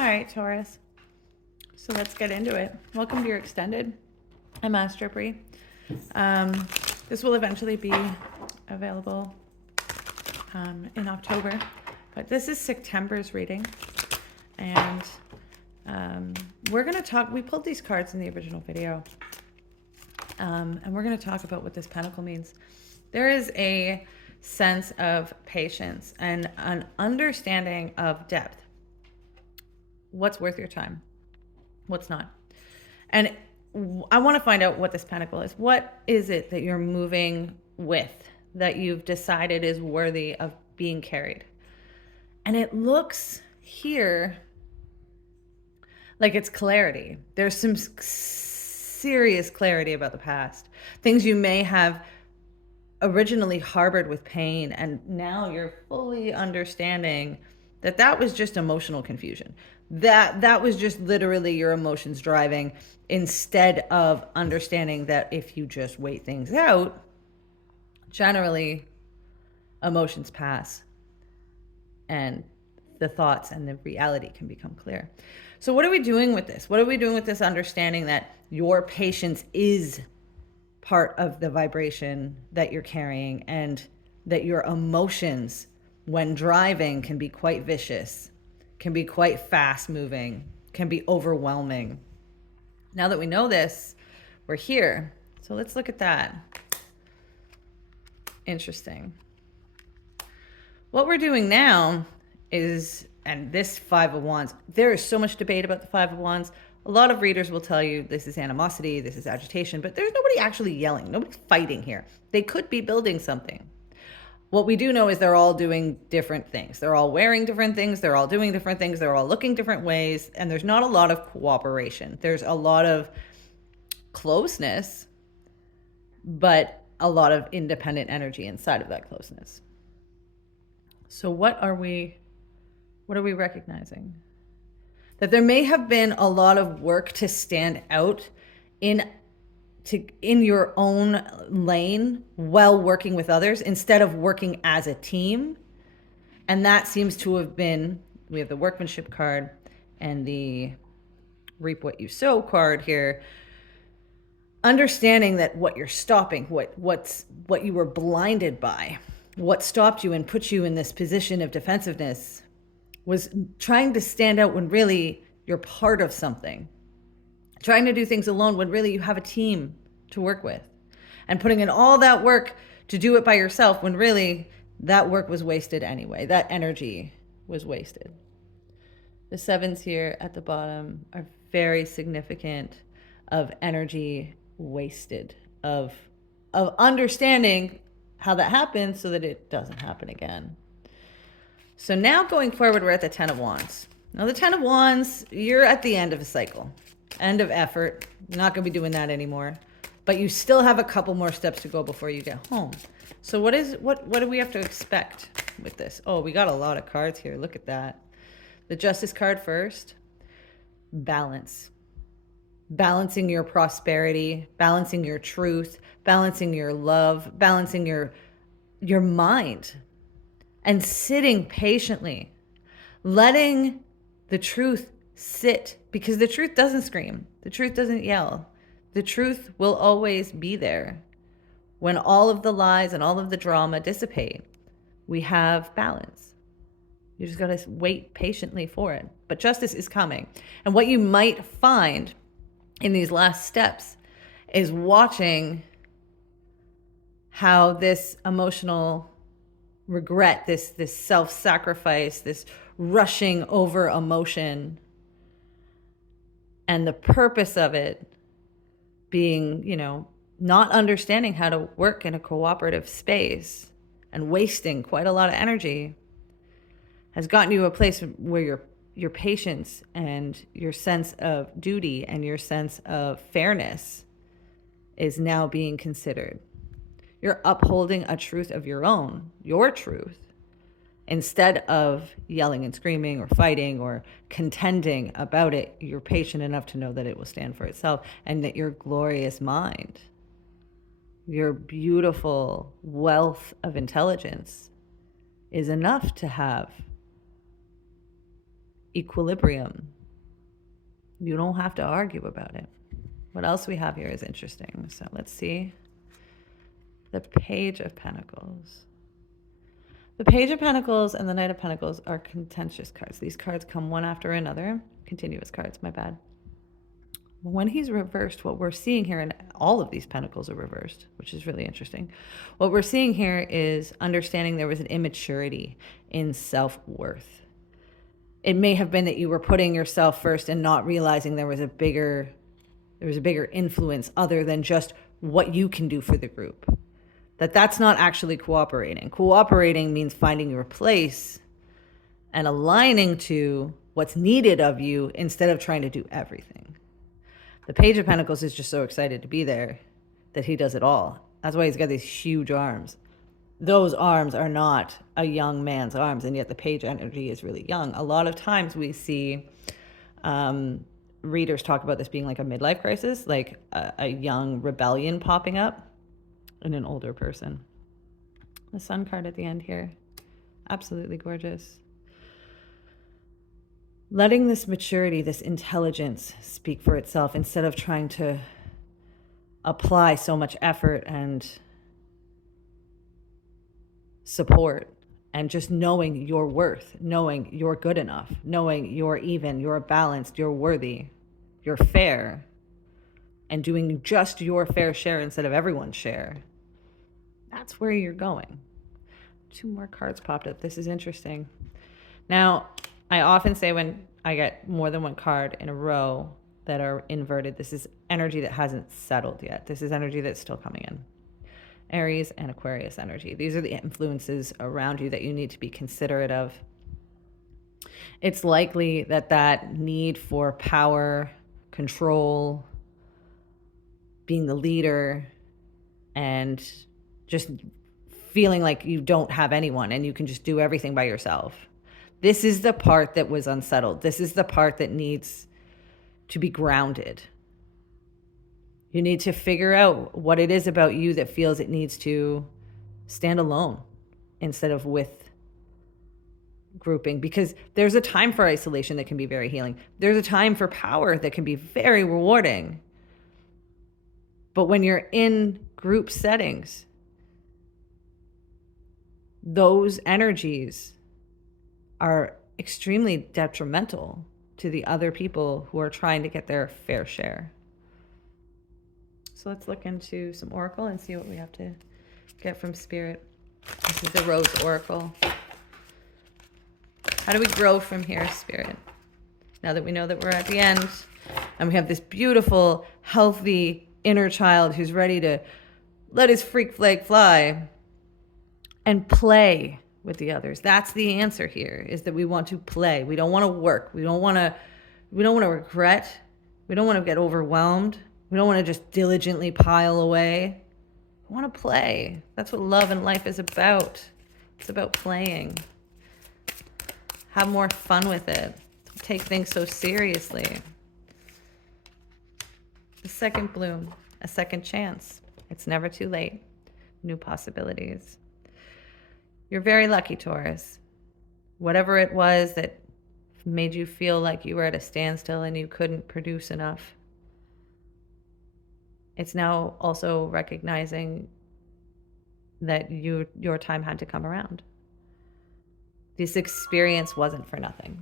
All right, Taurus. So let's get into it. Welcome to your extended. I'm Master Bree. This will eventually be available in October, but this is September's reading, and we're going to talk. We pulled these cards in the original video, and we're going to talk about what this pentacle means. There is a sense of patience and an understanding of depth. What's worth your time? What's not? And I want to find out what this pentacle is. What is it that you're moving with that you've decided is worthy of being carried? And it looks here like it's clarity. There's some serious clarity about the past. Things you may have originally harbored with pain, and now you're fully understanding that that was just emotional confusion. That was just literally your emotions driving, instead of understanding that if you just wait things out, generally emotions pass and the thoughts and the reality can become clear. So what are we doing with this? What are we doing with this understanding that your patience is part of the vibration that you're carrying, and that your emotions when driving can be quite vicious, can be quite fast moving, can be overwhelming? Now that we know this, we're here. So let's look at that. Interesting. What we're doing now is, and this Five of Wands, there is so much debate about the Five of Wands. A lot of readers will tell you this is animosity, this is agitation, but there's nobody actually yelling. Nobody's fighting here. They could be building something. What we do know is they're all doing different things. They're all wearing different things. They're all doing different things. They're all looking different ways. And there's not a lot of cooperation. There's a lot of closeness, but a lot of independent energy inside of that closeness. So what are we recognizing? That there may have been a lot of work to stand out in your own lane while working with others, instead of working as a team. And that seems to have been, we have the workmanship card and the reap what you sow card here. Understanding that what you're stopping, what you were blinded by, what stopped you and put you in this position of defensiveness, was trying to stand out when really you're part of something. Trying to do things alone when really you have a team to work with. And putting in all that work to do it by yourself when really that work was wasted anyway. That energy was wasted. The sevens here at the bottom are very significant of energy wasted, of understanding how that happened so that it doesn't happen again. So now going forward, we're at the Ten of Wands. Now the Ten of Wands, you're at the end of a cycle, end of effort. You're not going to be doing that anymore, but you still have a couple more steps to go before you get home. So what do we have to expect with this? Oh, we got a lot of cards here. Look at that. The Justice card first. Balance. Balancing your prosperity, balancing your truth, balancing your love, balancing your mind, and sitting patiently, letting the truth sit, because the truth doesn't scream. The truth doesn't yell. The truth will always be there. When all of the lies and all of the drama dissipate, we have balance. You just got to wait patiently for it. But justice is coming. And what you might find in these last steps is watching how this emotional regret, this self-sacrifice, this rushing over emotion, and the purpose of it being, not understanding how to work in a cooperative space and wasting quite a lot of energy, has gotten you to a place where your patience and your sense of duty and your sense of fairness is now being considered. You're upholding a truth of your own, your truth, instead of yelling and screaming or fighting or contending about it. You're patient enough to know that it will stand for itself, and that your glorious mind, your beautiful wealth of intelligence, is enough to have equilibrium. You don't have to argue about it. What else we have here is interesting. So let's see. The Page of Pentacles. The Page of Pentacles and the Knight of Pentacles are contentious cards. These cards come one after another. Continuous cards, my bad. When he's reversed, what we're seeing here, and all of these pentacles are reversed, which is really interesting. What we're seeing here is understanding there was an immaturity in self-worth. It may have been that you were putting yourself first and not realizing there was a bigger influence other than just what you can do for the group. That's not actually cooperating. Cooperating means finding your place and aligning to what's needed of you instead of trying to do everything. The Page of Pentacles is just so excited to be there that he does it all. That's why he's got these huge arms. Those arms are not a young man's arms, and yet the Page energy is really young. A lot of times we see readers talk about this being like a midlife crisis, like a young rebellion popping up in an older person. The Sun card at the end here, absolutely gorgeous. Letting this maturity, this intelligence speak for itself instead of trying to apply so much effort and support, and just knowing your worth, knowing you're good enough, knowing you're even, you're balanced, you're worthy, you're fair, and doing just your fair share instead of everyone's share. That's where you're going. 2 more cards popped up. This is interesting. Now, I often say when I get more than one card in a row that are inverted, this is energy that hasn't settled yet. This is energy that's still coming in. Aries and Aquarius energy. These are the influences around you that you need to be considerate of. It's likely that need for power, control, being the leader, and just feeling like you don't have anyone and you can just do everything by yourself. This is the part that was unsettled. This is the part that needs to be grounded. You need to figure out what it is about you that feels it needs to stand alone instead of with grouping, because there's a time for isolation that can be very healing. There's a time for power that can be very rewarding. But when you're in group settings, those energies are extremely detrimental to the other people who are trying to get their fair share. So let's look into some Oracle and see what we have to get from Spirit. This is the Rose Oracle. How do we grow from here, Spirit? Now that we know that we're at the end and we have this beautiful, healthy inner child who's ready to let his freak flag fly and play with the others. That's the answer here, is that we want to play. We don't want to work. We don't want to regret. We don't want to get overwhelmed. We don't want to just diligently pile away. We want to play. That's what love and life is about. It's about playing. Have more fun with it. Don't take things so seriously. The second bloom, a second chance. It's never too late. New possibilities. You're very lucky, Taurus. Whatever it was that made you feel like you were at a standstill and you couldn't produce enough, it's now also recognizing that your time had to come around. This experience wasn't for nothing.